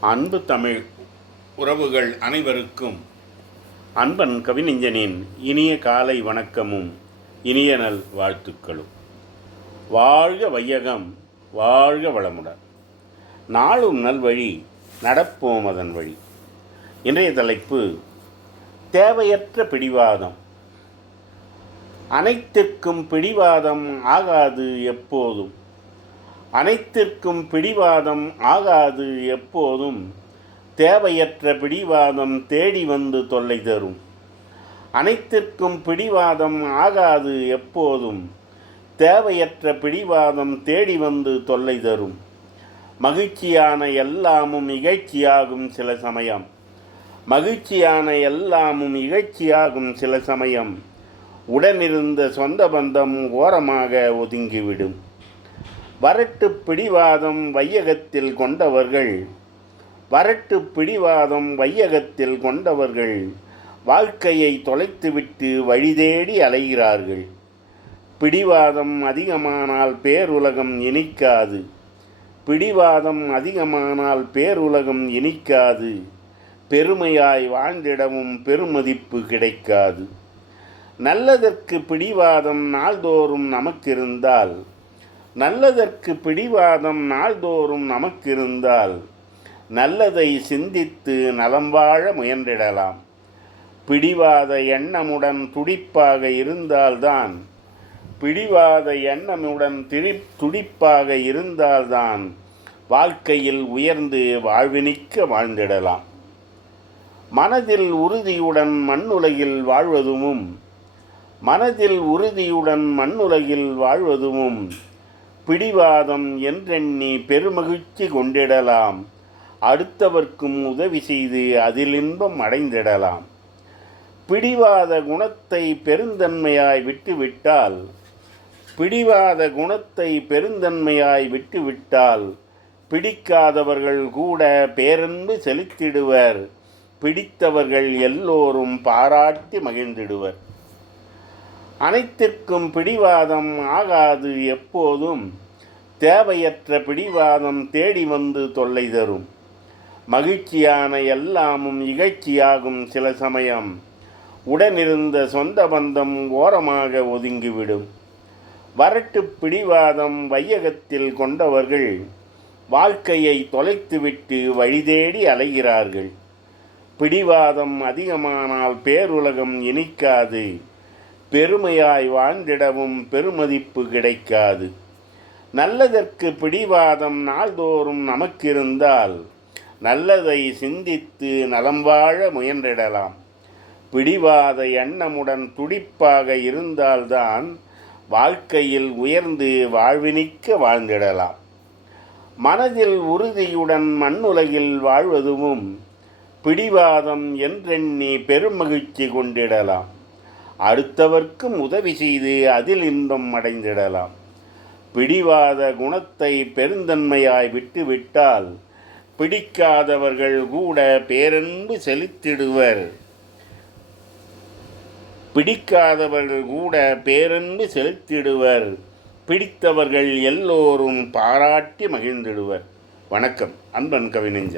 அன்பு தமிழ் உறவுகள் அனைவருக்கும் அன்பன் கவிஞனின் இனிய காலை வணக்கமும் இனிய நல் வாழ்த்துக்களும். வாழ்க வையகம் வாழ்க வளமுடன். நாளும் நல்வழி நடப்போம் அதன் வழி. இன்றைய தலைப்பு தேவையற்ற பிடிவாதம். அனைத்திற்கும் பிடிவாதம் ஆகாது எப்போதும். அனைத்திற்கும் பிடிவாதம் ஆகாது எப்போதும். தேவையற்ற பிடிவாதம் தேடி வந்து தொல்லை தரும். அனைத்திற்கும் பிடிவாதம் ஆகாது எப்போதும். தேவையற்ற பிடிவாதம் தேடி வந்து தொல்லை தரும். மகிழ்ச்சியான எல்லாமும் இகழ்ச்சியாகும் சில சமயம். மகிழ்ச்சியான எல்லாமும் இகழ்ச்சியாகும் சில சமயம். உடனிருந்த சொந்த பந்தம் ஓரமாக ஒதுங்கிவிடும். வரட்டு பிடிவாதம் வையகத்தில் கொண்டவர்கள். வரட்டு பிடிவாதம் வையகத்தில் கொண்டவர்கள் வாழ்க்கையை தொலைத்துவிட்டு வழிதேடி அலைகிறார்கள். பிடிவாதம் அதிகமானால் பேருலகம் இனிக்காது. பிடிவாதம் அதிகமானால் பேருலகம் இனிக்காது. பெருமையாய் வாழ்ந்திடவும் பெருமதிப்பு கிடைக்காது. நல்லதற்கு பிடிவாதம் நாள்தோறும் நமக்கிருந்தால் நல்லதற்கு பிடிவாதம் நாள்தோறும் நமக்கு இருந்தால் நல்லதை சிந்தித்து நலம் வாழ முயன்றிடலாம். பிடிவாத எண்ணமுடன் துடிப்பாக இருந்தால்தான் பிடிவாத எண்ணமுடன் திரி துடிப்பாக இருந்தால்தான் வாழ்க்கையில் உயர்ந்து வாழ்வினிக்க வாழ்ந்திடலாம். மனதில் உறுதியுடன் மண்ணுலகில் வாழ்வதுமும் மனதில் உறுதியுடன் மண்ணுலகில் வாழ்வதுமும் பிடிவாதம் என்றெண்ணி பெருமகிழ்ச்சி கொண்டிடலாம். அடுத்தவர்க்கும் உதவி செய்து அதில் இன்பம் அடைந்திடலாம். பிடிவாத குணத்தை பெருந்தன்மையாய் விட்டுவிட்டால் பிடிவாத குணத்தை பெருந்தன்மையாய் விட்டுவிட்டால் பிடிக்காதவர்கள் கூட பேரன்பு செலுத்திடுவர். பிடித்தவர்கள் எல்லோரும் பாராட்டி மகிழ்ந்திடுவர். அனைத்திற்கும் பிடிவாதம் ஆகாது எப்போதும். தேவையற்ற பிடிவாதம் தேடி வந்து தொல்லை தரும். மகிழ்ச்சியான எல்லாமும் இகழ்ச்சியாகும் சில சமயம். உடனிருந்த சொந்த பந்தம் ஓரமாக ஒதுங்கிவிடும். வரட்டு பிடிவாதம் வையகத்தில் கொண்டவர்கள் வாழ்க்கையை தொலைத்துவிட்டு வழிதேடி அலைகிறார்கள். பிடிவாதம் அதிகமானால் பேருலகம் இனிக்காது. பெருமையாய் வாழ்ந்திடவும் பெருமதிப்பு கிடைக்காது. நல்லதற்கு பிடிவாதம் நாள்தோறும் நமக்கிருந்தால் நல்லதை சிந்தித்து நலம் வாழ முயன்றிடலாம். பிடிவாத எண்ணமுடன் துடிப்பாக இருந்தால்தான் வாழ்க்கையில் உயர்ந்து வாழ்வினிக்க வாழ்ந்திடலாம். மனதில் உறுதியுடன் மண்ணுலகில் வாழ்வதுவும் பிடிவாதம் என்றெண்ணி பெருமகிழ்ச்சி கொண்டிடலாம். அடுத்தவர்க்கும் உதவி செய்து அதில் இன்பம் அடைந்திடலாம். பிடிவாத குணத்தை பெருந்தன்மையாய் விட்டுவிட்டால் பிடிக்காதவர்கள் கூட பேரன்பு செலுத்திடுவர். பிடிக்காதவர்கள் கூட பேரன்பு செலுத்திடுவர். பிடித்தவர்கள் எல்லோரும் பாராட்டி மகிழ்ந்திடுவர். வணக்கம். அன்பன் கவிஞன்